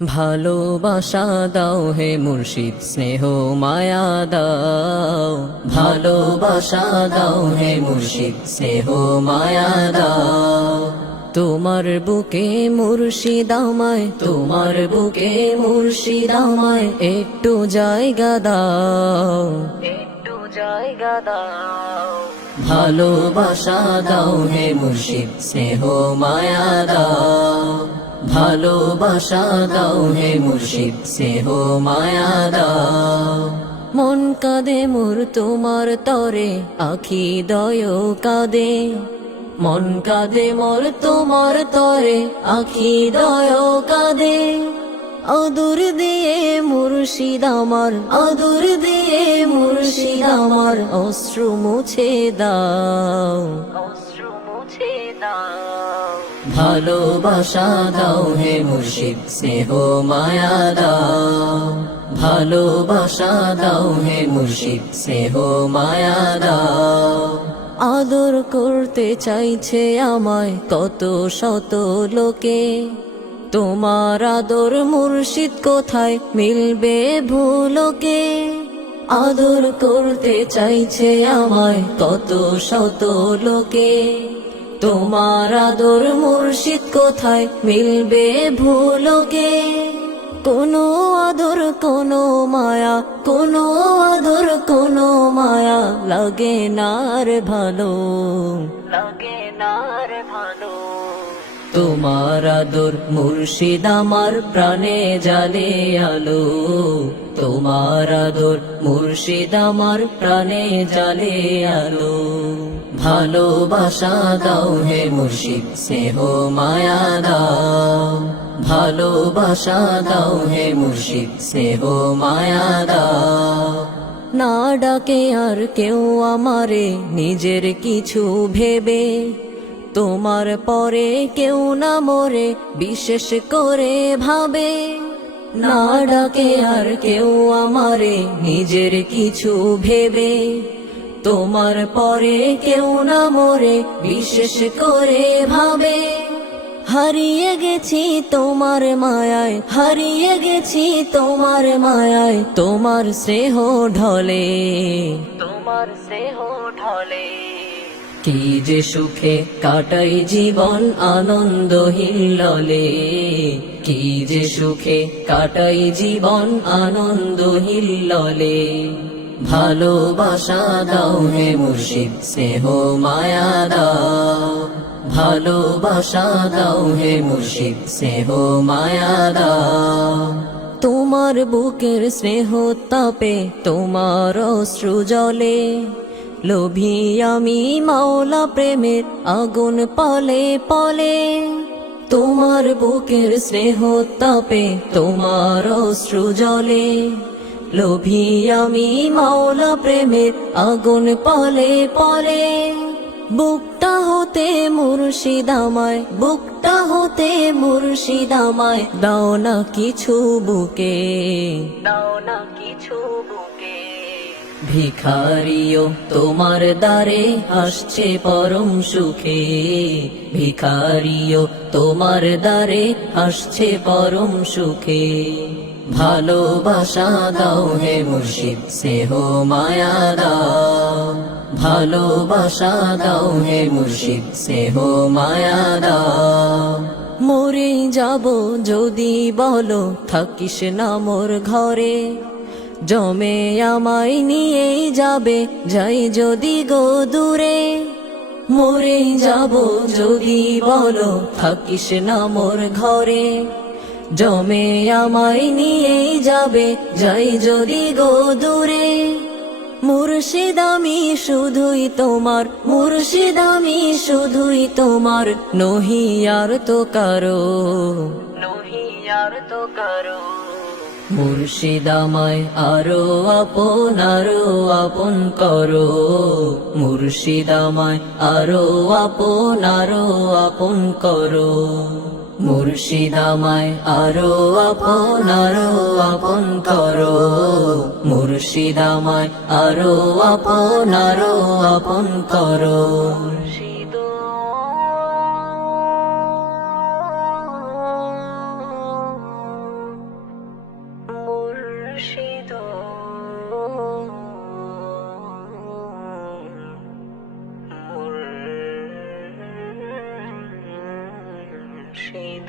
ভালোবাসা দাও হে মুর্শিদ, স্নেহ মায়া দাও। ভালোবাসা দাও হে মুর্শিদ, স্নেহ মায়া দাও। তোমার বুকে মুর্শিদ আমায়, তোমার বুকে মুর্শিদ আমায় একটু জায়গা দাও, একটু জায়গা দাও। ভালোবাসা দাও হে মুর্শিদ, স্নেহ মায়া দাও। ভালোবাসা দাও হে মুর্শিদ, স্নেহ মায়া দাও। মন কাঁদে মোর তোমার তরে, আখি দয় কাঁদে। মন কাঁদে মোর তোমার তরে, আখি দয় কাঁদে। আদর দিয়ে মুর্শিদ আমার, আদর দিয়ে মুর্শিদ আমার অশ্রু মুছে দাও, অশ্রু মুছে দাও। ভালোবাসা দাও হে মুর্শিদ, স্নেহ মায়া দাও। ভালোবাসা দাও হে মুর্শিদ, স্নেহ মায়া দাও। আদর করতে চাইছে আমায় কত শত লোকে, তোমার আদর মুর্শিদ কোথায় মিলবে ভুলোকে। আদর করতে চাইছে আমায় কত শত লোকে, তোমার আদর মুর্শিদ কোথায় মিলবে ভুলোকে। কোনো আদর কোনো মায়া, কোনো আদর কোনো মায়া লাগে না আর ভালো, লাগে না আর ভালো। তোমার আদর মুর্শিদ আমার প্রাণে জালে আলো, তোমার আদর মুর্শিদ আমার প্রাণে জালে আলো। ভালোবাসা দাও হে মুর্শিদ, স্নেহ মায়া দাও। ভালোবাসা দাও হে মুর্শিদ, স্নেহ মায়া দাও। না ডাকে আর কেউ আমারে নিজের কিছু ভেবে, তোমার পরে কেউ না মোরে বিশেষ করে ভাবে। না ডাকে আর কেউ আমারে নিজের কিছু ভেবে, তোমার পরে কেউ না মোরে বিশেষ করে ভাবে। হারিয়ে গেছি তোমার মায়ায়, হারিয়ে গেছি তোমার মায়ায়, তোমার স্নেহ ঢলে, তোমার স্নেহ ঢলে। কি যে সুখে কাটাই জীবন আনন্দ হিল্লোলে, কি যে সুখে কাটাই জীবন আনন্দ হিল্লোলে। ভালোবাসা দাও হে মুর্শিদ, স্নেহ মায়া দাও। ভালোবাসা দাও হে মুর্শিদ, স্নেহ মায়া দাও। তোমার বুকের স্নেহ তাপে তোমার অশ্রু জলে, লোভী আমি মাওলা প্রেমের আগুন পলে পলে। তোমার বুকের স্নেহ তাপে তোমার অশ্রু জলে, লোভী আমি মাওলা প্রেমের আগুন পলে পলে। বুকটা হতে মুর্শিদ আমায়, বুকটা হতে মুর্শিদ আমায় দাও না কিছু বুকে, দাও না কিছু বুকে। ভিখারিও তোমার দ্বারে আসছে পরম সুখে, ভিখারিও তোমার দ্বারে আসছে পরম সুখে। ভালোবাসা দাও হে মুর্শিদ, স্নেহ মায়া দাও। ভালোবাসা দাও হে মুর্শিদ, স্নেহ মায়া দাও। মরে যাব যদি বলো থাকিস না মোর ঘরে, জমে আমায় নিয়ে যাবে যাই যদি গো দূরে। মরে যাব যদি বলো থাকিস না মোর ঘরে, জমে আমায় নিয়ে যাবে যাই যদি গো দূরে। মুর্শিদ আমি শুধুই তোমার, মুর্শিদ আমি শুধুই তোমার, নহি আর তো কারো, নহি আর তো কারো। মুর্শিদ আমায় আরো আপন করো, মুর্শিদ আমায় আরো আপন করো। মুর্শিদ আমায় আরো আপন করো, মুর্শিদ আমায় আরো আপন করো। মুর্শিদ